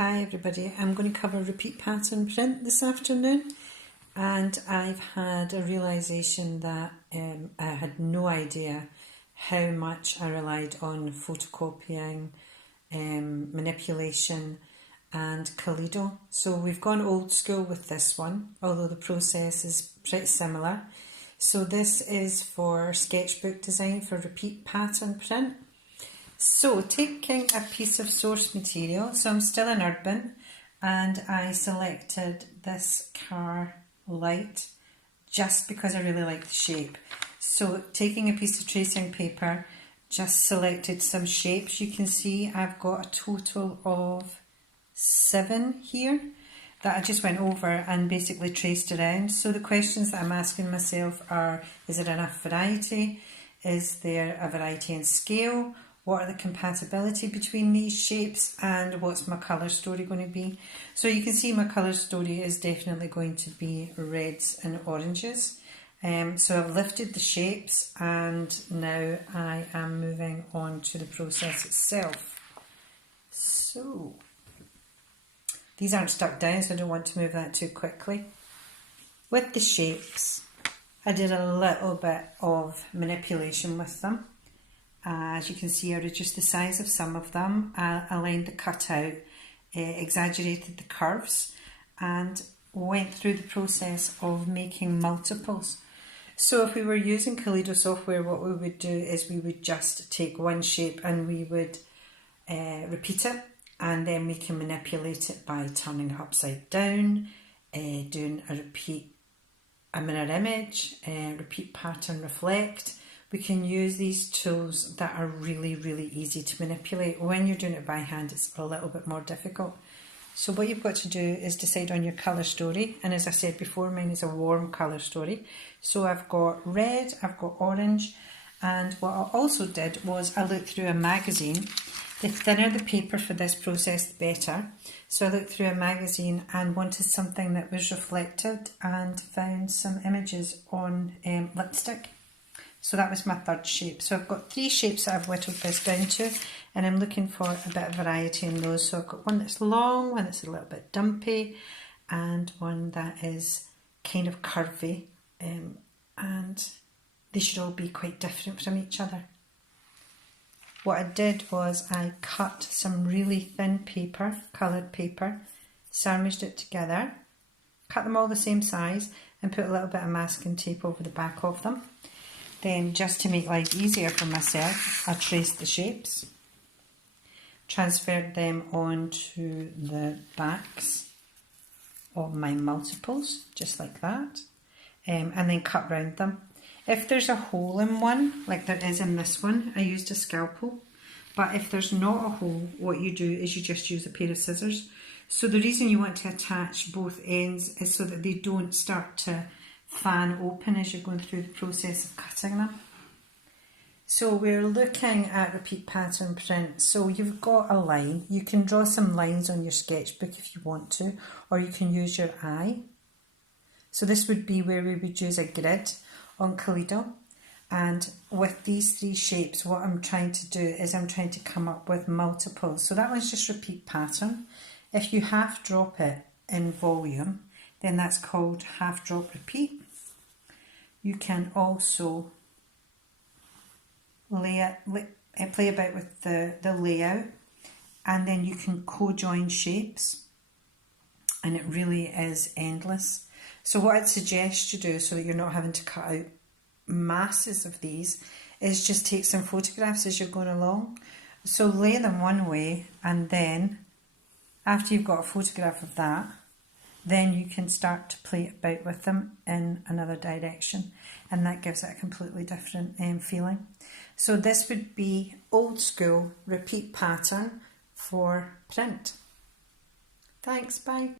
Hi everybody, I'm going to cover repeat pattern print this afternoon, and I've had a realisation that I had no idea how much I relied on photocopying, manipulation and Kaledo. So we've gone old school with this one, although the process is pretty similar. So this is for sketchbook design for repeat pattern print. So taking a piece of source material, so I'm still in Urban, and I selected this car light just because I really like the shape. So taking a piece of tracing paper, just selected some shapes. You can see I've got a total of 7 here that I just went over and basically traced around. So the questions that I'm asking myself are, is there enough variety? Is there a variety in scale? What are the compatibility between these shapes, and what's my colour story going to be? So you can see my colour story is definitely going to be reds and oranges. So I've lifted the shapes and now I am moving on to the process itself. So these aren't stuck down, so I don't want to move that too quickly. With the shapes, I did a little bit of manipulation with them. As you can see, I reduced the size of some of them, I aligned the cutout, exaggerated the curves, and went through the process of making multiples. So if we were using Kaledo software, what we would do is we would just take one shape and we would repeat it, and then we can manipulate it by turning it upside down, doing a mirror image, repeat pattern reflect. We can use these tools that are really, really easy to manipulate. When you're doing it by hand, it's a little bit more difficult. So what you've got to do is decide on your colour story. And as I said before, mine is a warm colour story. So I've got red, I've got orange. And what I also did was I looked through a magazine. The thinner the paper for this process, the better. So I looked through a magazine and wanted something that was reflected, and found some images on lipstick. So that was my third shape. So I've got 3 shapes that I've whittled this down to, and I'm looking for a bit of variety in those. So I've got one that's long, one that's a little bit dumpy, and one that is kind of curvy, and they should all be quite different from each other. What I did was I cut some really thin paper, coloured paper, sandwiched it together, cut them all the same size, and put a little bit of masking tape over the back of them. Then, just to make life easier for myself, I traced the shapes, transferred them onto the backs of my multiples, just like that, and then cut round them. If there's a hole in one, like there is in this one, I used a scalpel. But if there's not a hole, what you do is you just use a pair of scissors. So the reason you want to attach both ends is so that they don't start to fan open as you're going through the process of cutting them. So we're looking at repeat pattern print. So you've got a line. You can draw some lines on your sketchbook if you want to, or you can use your eye. So this would be where we would use a grid on Kaledo. And with these 3 shapes, what I'm trying to do is I'm trying to come up with multiples. So that one's just repeat pattern. If you half drop it in volume, then that's called half drop repeat. You can also play about with the layout, and then you can co-join shapes, and it really is endless. So what I'd suggest you do, so that you're not having to cut out masses of these, is just take some photographs as you're going along. So lay them one way, and then after you've got a photograph of that, then you can start to play about with them in another direction, and that gives it a completely different feeling. So this would be old school repeat pattern for print. Thanks, bye.